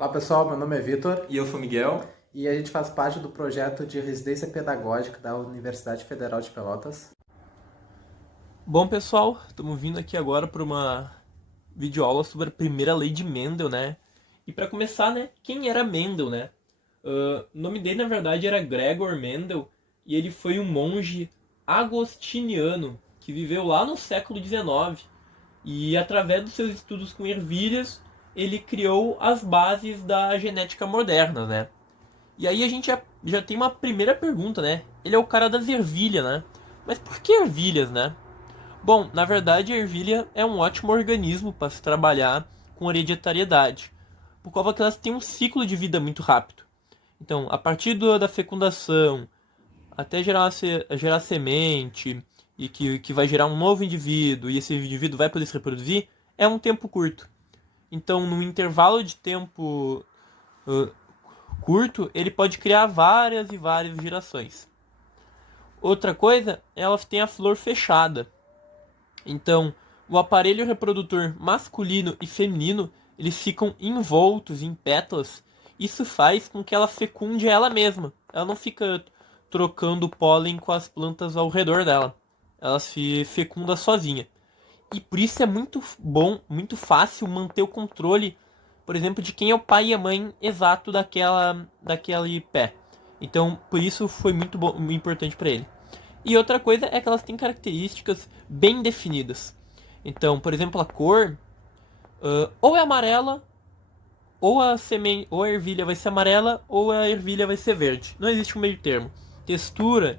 Olá pessoal, meu nome é Vitor E eu sou o Miguel. e a gente faz parte do projeto de residência pedagógica da Universidade Federal de Pelotas. Bom, pessoal, estamos vindo aqui agora para uma videoaula sobre a primeira lei de Mendel, né? E para começar, né, quem era Mendel, né? O nome dele, na verdade, era Gregor Mendel e ele foi um monge agostiniano que viveu lá no século XIX e, através dos seus estudos com ervilhas, ele criou as bases da genética moderna, né? E aí a gente já tem uma primeira pergunta, né? Ele é o cara das ervilhas, né? Mas por que ervilhas, né? Bom, na verdade, a ervilha é um ótimo organismo para se trabalhar com hereditariedade, por causa que elas têm um ciclo de vida muito rápido. Então, a partir da fecundação até gerar semente e que vai gerar um novo indivíduo e esse indivíduo vai poder se reproduzir, é um tempo curto. Então, num intervalo de tempo uh, curto, ele pode criar várias e várias gerações. Outra coisa, elas têm a flor fechada. Então, o aparelho reprodutor masculino e feminino, eles ficam envoltos em pétalas. Isso faz com que ela fecunde ela mesma. Ela não fica trocando pólen com as plantas ao redor dela. Ela se fecunda sozinha. E por isso é muito bom, muito fácil manter o controle, por exemplo, de quem é o pai e a mãe exato daquele pé. Então, por isso foi muito bom, importante para ele. E outra coisa é que elas têm características bem definidas. Então, por exemplo, a cor ou é amarela, ou a ervilha vai ser amarela, ou a ervilha vai ser verde. Não existe um meio termo. Textura,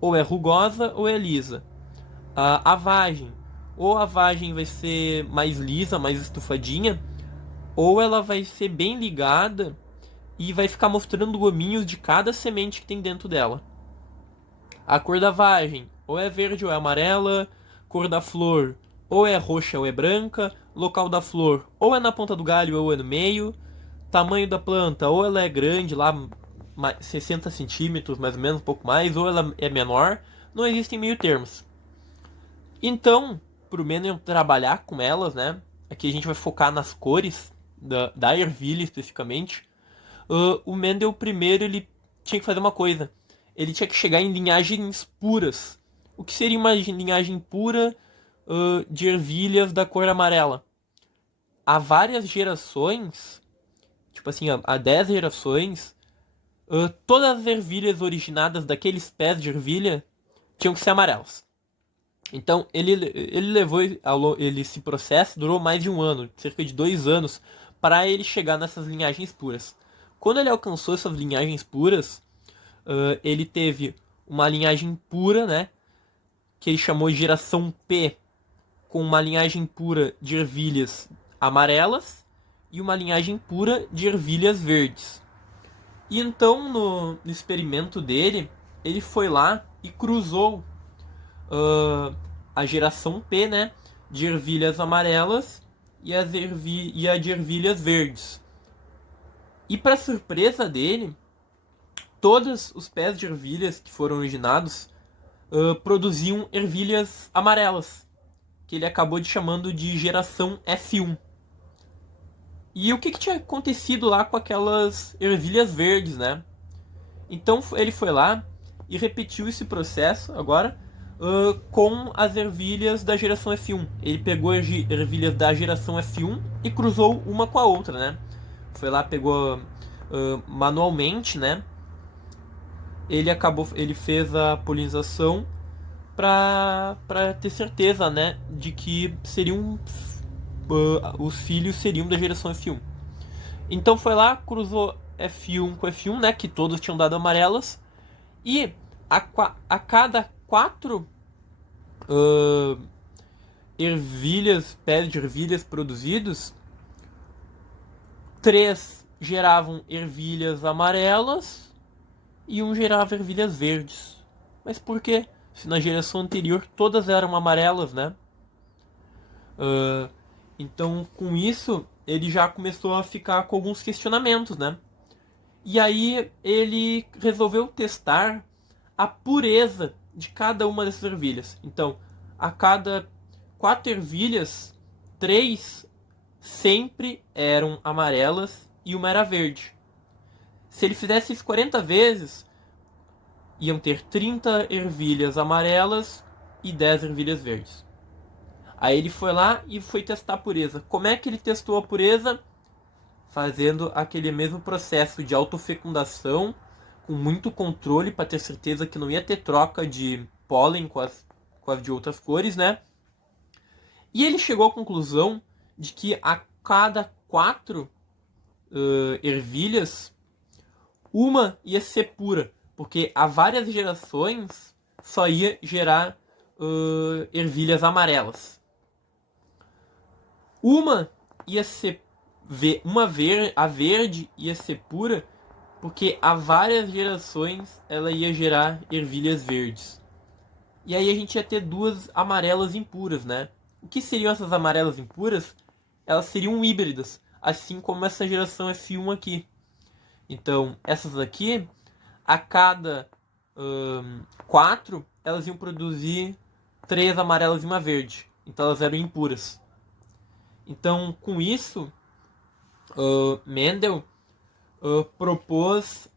ou é rugosa ou é lisa. A vagem, ou a vagem vai ser mais lisa, mais estufadinha, ou ela vai ser bem ligada e vai ficar mostrando gominhos de cada semente que tem dentro dela. A cor da vagem ou é verde ou é amarela, cor da flor ou é roxa ou é branca, local da flor ou é na ponta do galho ou é no meio, tamanho da planta ou ela é grande, lá 60 centímetros mais ou menos, um pouco mais, ou ela é menor, não existem meio termos. Então, pro Mendel trabalhar com elas, né, aqui a gente vai focar nas cores da ervilha especificamente. O Mendel primeiro ele tinha que fazer uma coisa. Ele tinha que chegar em linhagens puras. O que seria uma linhagem pura de ervilhas da cor amarela? Há várias gerações, tipo assim, há 10 gerações, todas as ervilhas originadas daqueles pés de ervilha tinham que ser amarelas. Então ele levou esse processo durou mais de um ano, cerca de 2 anos, para ele chegar nessas linhagens puras. Quando ele alcançou essas linhagens puras, ele teve uma linhagem pura, né, que ele chamou de geração P, com uma linhagem pura de ervilhas amarelas e uma linhagem pura de ervilhas verdes. E então no experimento dele, ele foi lá e cruzou uh, a geração P, né, de ervilhas amarelas e a de ervilhas verdes. E para surpresa dele, todos os pés de ervilhas que foram originados produziam ervilhas amarelas, que ele acabou de chamando de geração F1. E o que tinha acontecido lá com aquelas ervilhas verdes, né? Então ele foi lá e repetiu esse processo agora com as ervilhas da geração F1. Ele pegou as ervilhas da geração F1 e cruzou uma com a outra, né? Foi lá, pegou manualmente, né? Ele fez a polinização para ter certeza, né, de que seriam os filhos seriam da geração F1. Então foi lá, cruzou F1 com F1, né, que todos tinham dado amarelas, e a cada quatro uh, pés de ervilhas produzidos, três geravam ervilhas amarelas e um gerava ervilhas verdes. Mas por quê? Se na geração anterior todas eram amarelas, né? Uh, então, com isso, ele já começou a ficar com alguns questionamentos, né? E aí ele resolveu testar a pureza de cada uma dessas ervilhas. Então, a cada quatro ervilhas, três sempre eram amarelas e uma era verde. Se ele fizesse isso 40 vezes, iam ter 30 ervilhas amarelas e 10 ervilhas verdes. Aí ele foi lá e foi testar a pureza. Como é que ele testou a pureza? Fazendo aquele mesmo processo de autofecundação, com muito controle para ter certeza que não ia ter troca de pólen com as de outras cores, né? E ele chegou à conclusão de que a cada 4 ervilhas, uma ia ser pura, porque a várias gerações só ia gerar ervilhas amarelas. Uma ia ser a verde ia ser pura, porque a várias gerações ela ia gerar ervilhas verdes. E aí a gente ia ter 2 amarelas impuras, né? O que seriam essas amarelas impuras? Elas seriam híbridas, assim como essa geração F1 aqui. Então, essas aqui, a cada 4, elas iam produzir 3 amarelas e uma verde. Então elas eram impuras. Então, com isso, Mendel propôs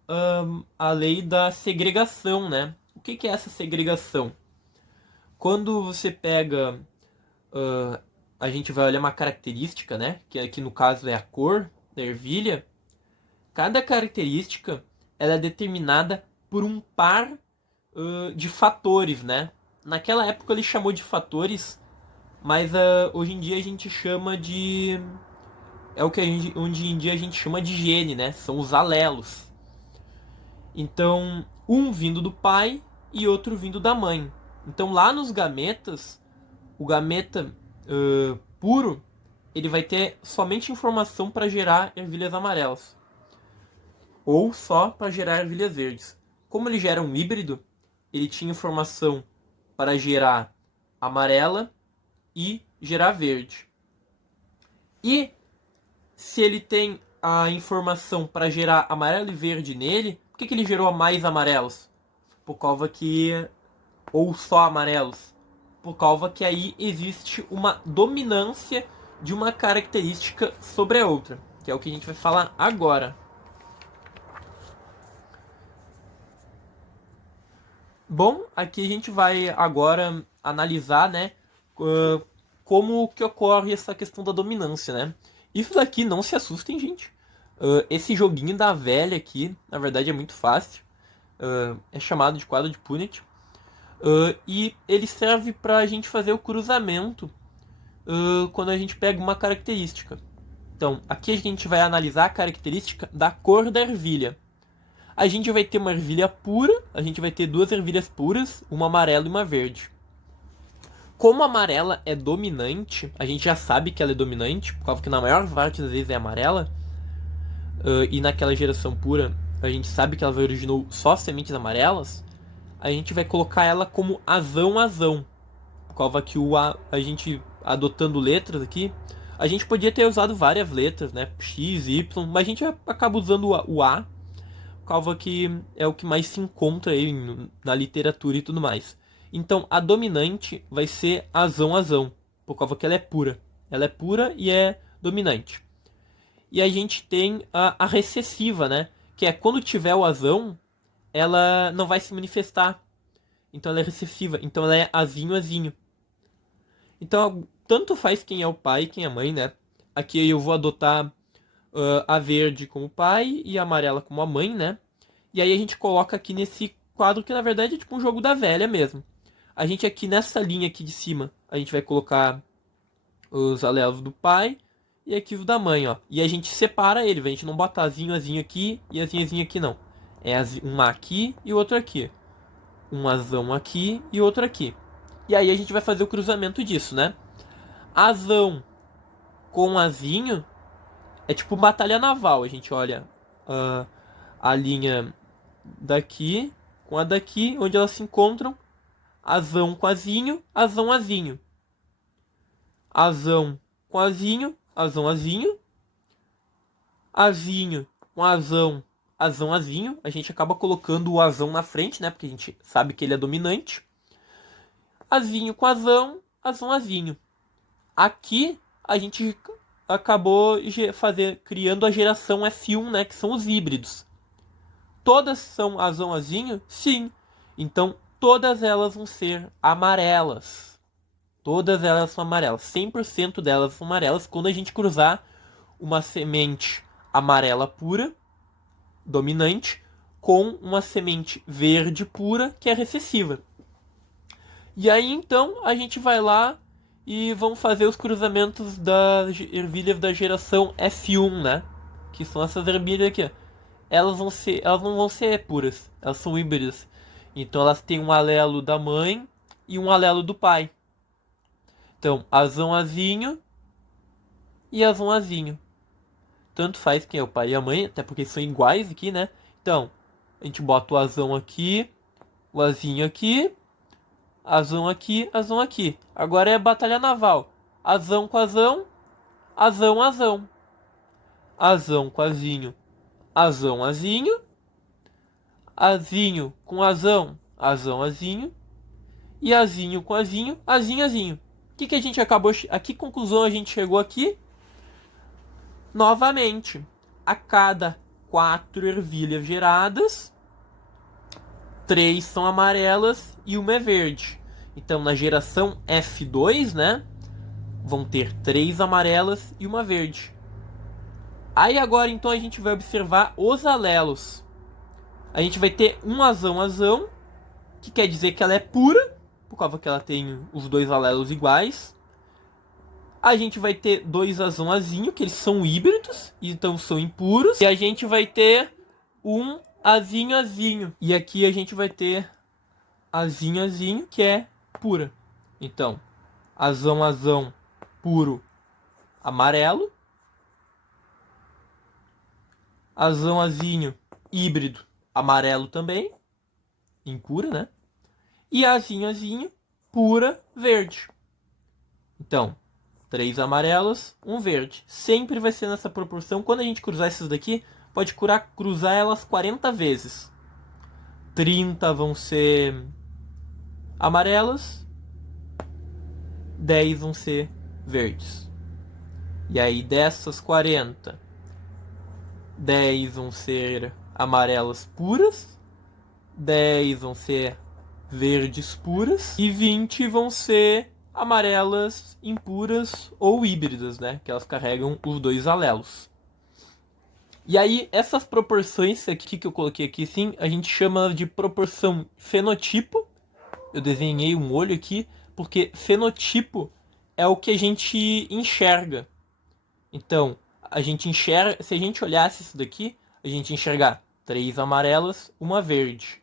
a lei da segregação, né? O que é essa segregação? Quando você pega, a gente vai olhar uma característica, né? Que aqui no caso é a cor da ervilha. Cada característica ela é determinada por um par de fatores, né? Naquela época ele chamou de fatores, mas hoje em dia a gente chama de... É o que hoje em dia a gente chama de gene, né? São os alelos. Então, um vindo do pai e outro vindo da mãe. Então, lá nos gametas, o gameta puro, ele vai ter somente informação para gerar ervilhas amarelas. Ou só para gerar ervilhas verdes. Como ele gera um híbrido, ele tinha informação para gerar amarela e gerar verde. E se ele tem a informação para gerar amarelo e verde nele, por que ele gerou mais amarelos? Por causa que... Ou só amarelos? Por causa que aí existe uma dominância de uma característica sobre a outra, que é o que a gente vai falar agora. Bom, aqui a gente vai agora analisar, né, como que ocorre essa questão da dominância, né? Isso daqui, não se assustem, gente. Esse joguinho da velha aqui, na verdade é muito fácil. É chamado de quadro de Punnett. E ele serve para a gente fazer o cruzamento quando a gente pega uma característica. Então, aqui a gente vai analisar a característica da cor da ervilha. A gente vai ter uma ervilha pura, a gente vai ter 2 ervilhas puras, uma amarela e uma verde. Como a amarela é dominante, a gente já sabe que ela é dominante, por causa que na maior parte das vezes é amarela, e naquela geração pura a gente sabe que ela originou só sementes amarelas, a gente vai colocar ela como azão. Por causa que a gente, adotando letras aqui, a gente podia ter usado várias letras, né? X, Y, mas a gente acaba usando o A, por causa que é o que mais se encontra aí na literatura e tudo mais. Então, a dominante vai ser azão, por causa que ela é pura. Ela é pura e é dominante. E a gente tem a recessiva, né? Que é quando tiver o azão, ela não vai se manifestar. Então ela é recessiva. Então ela é azinho. Então, tanto faz quem é o pai e quem é a mãe, né? Aqui eu vou adotar a verde como pai e a amarela como a mãe, né? E aí a gente coloca aqui nesse quadro que na verdade é tipo um jogo da velha mesmo. A gente aqui nessa linha aqui de cima, a gente vai colocar os alelos do pai e aqui os da mãe, ó. E a gente separa ele, a gente não bota azinho aqui e azinho aqui não. É um aqui e o outro aqui. Um azão aqui e outro aqui. E aí a gente vai fazer o cruzamento disso, né? Azão com azinho é tipo batalha naval. A gente olha a linha daqui com a daqui, onde elas se encontram. Azão com azinho, azão. Azão com azinho, azão. Azinho com azão. A gente acaba colocando o azão na frente, né? Porque a gente sabe que ele é dominante. Azinho com azão. Aqui a gente acabou criando a geração F1, né, que são os híbridos. Todas são azão azinho? Sim. Então, todas elas vão ser amarelas. Todas elas são amarelas. 100% delas são amarelas quando a gente cruzar uma semente amarela pura, dominante, com uma semente verde pura, que é recessiva. E aí, então, a gente vai lá e vamos fazer os cruzamentos das ervilhas da geração F1, né? Que são essas ervilhas aqui, ó. Elas não vão ser puras, elas são híbridas. Então elas têm um alelo da mãe e um alelo do pai. Então, azão azinho e azão azinho. Tanto faz quem é o pai e a mãe, até porque são iguais aqui, né? Então, a gente bota o azão aqui, o azinho aqui, azão aqui, azão aqui. Agora é batalha naval. Azão com azão, azão, azão. Azão com azinho, azão, azinho. Azinho com azão, azão, azinho. E azinho com azinho, azinho, azinho. O que a gente acabou... A que conclusão a gente chegou aqui? Novamente, a cada 4 ervilhas geradas, 3 são amarelas e uma é verde. Então, na geração F2, né, vão ter 3 amarelas e uma verde. Aí agora, então, a gente vai observar os alelos. A gente vai ter um azão, que quer dizer que ela é pura, por causa que ela tem os 2 alelos iguais. A gente vai ter 2 azão, que eles são híbridos, então são impuros. E a gente vai ter um azinho. E aqui a gente vai ter azinho, que é pura. Então, azão, puro, amarelo. Azão, híbrido, amarelo também. Impura, né? E azinho, pura, verde. Então, 3 amarelas, 1 verde. Sempre vai ser nessa proporção. Quando a gente cruzar essas daqui, pode cruzar elas 40 vezes. 30 vão ser amarelas, 10 vão ser verdes. E aí dessas 40, 10 vão ser amarelas puras, 10 vão ser verdes puras e 20 vão ser amarelas impuras ou híbridas, né? Que elas carregam os 2 alelos. E aí, essas proporções aqui que eu coloquei aqui, sim, a gente chama de proporção fenotipo. Eu desenhei um olho aqui, porque fenotipo é o que a gente enxerga. Então, a gente enxerga, se a gente olhasse isso daqui, a gente enxergar 3 amarelas, uma verde.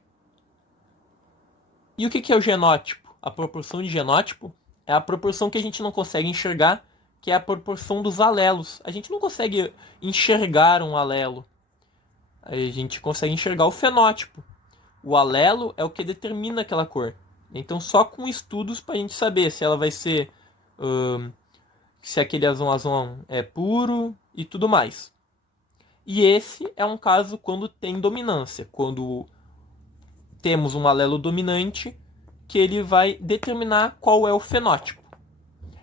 E o que é o genótipo? A proporção de genótipo é a proporção que a gente não consegue enxergar, que é a proporção dos alelos. A gente não consegue enxergar um alelo. A gente consegue enxergar o fenótipo. O alelo é o que determina aquela cor. Então, só com estudos para a gente saber se ela vai ser... se aquele azão é puro e tudo mais. E esse é um caso quando tem dominância. Quando temos um alelo dominante, que ele vai determinar qual é o fenótipo.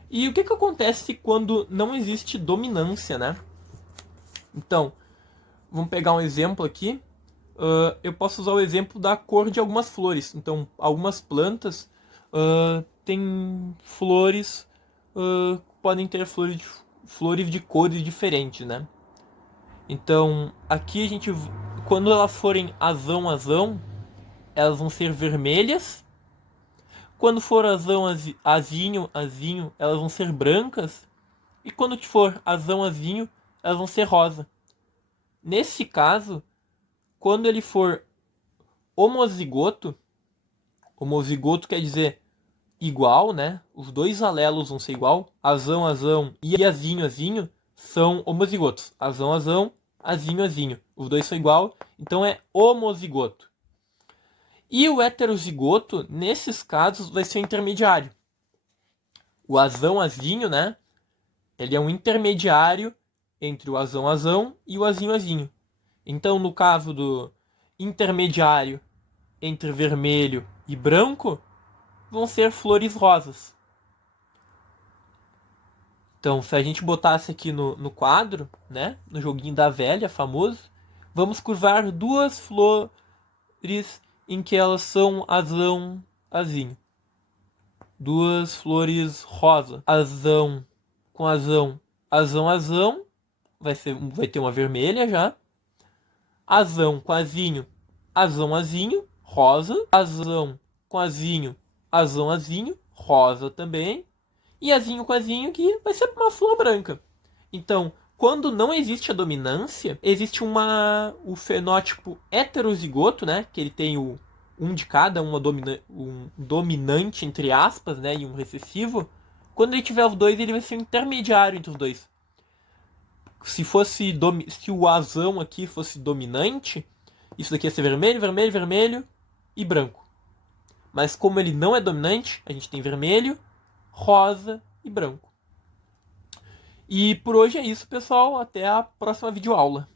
E o que acontece quando não existe dominância, né? Então, vamos pegar um exemplo aqui. Eu posso usar o exemplo da cor de algumas flores. Então, algumas plantas têm flores, podem ter flores de cores diferentes, né? Então, aqui a gente, quando elas forem azão, elas vão ser vermelhas. Quando for azinho, elas vão ser brancas. E quando for azinho, elas vão ser rosa. Nesse caso, quando ele for homozigoto quer dizer igual, né? Os 2 alelos vão ser igual. Azão e azinho são homozigotos. Azão, azinho. Os 2 são igual, então é homozigoto. E o heterozigoto, nesses casos, vai ser o intermediário. O azinho, né? Ele é um intermediário entre o azão e o azinho. Então, no caso do intermediário entre vermelho e branco, vão ser flores rosas. Então, se a gente botasse aqui no quadro, né, no joguinho da velha, famoso, vamos curvar duas flores em que elas são azão, azinho. Duas flores rosa, azão com azão, azão, azão, vai ter uma vermelha já. Azão com azinho, azão, azinho, rosa. Azão com azinho, azão, azinho, rosa também. E azinho com azinho que vai ser uma flor branca. Então, quando não existe a dominância, existe o fenótipo heterozigoto, né? Que ele tem um de cada, um dominante, entre aspas, né? E um recessivo. Quando ele tiver os dois, ele vai ser um intermediário entre os dois. Se o azão aqui fosse dominante, isso daqui ia ser vermelho, vermelho, vermelho e branco. Mas como ele não é dominante, a gente tem vermelho, rosa e branco. E por hoje é isso, pessoal. Até a próxima videoaula.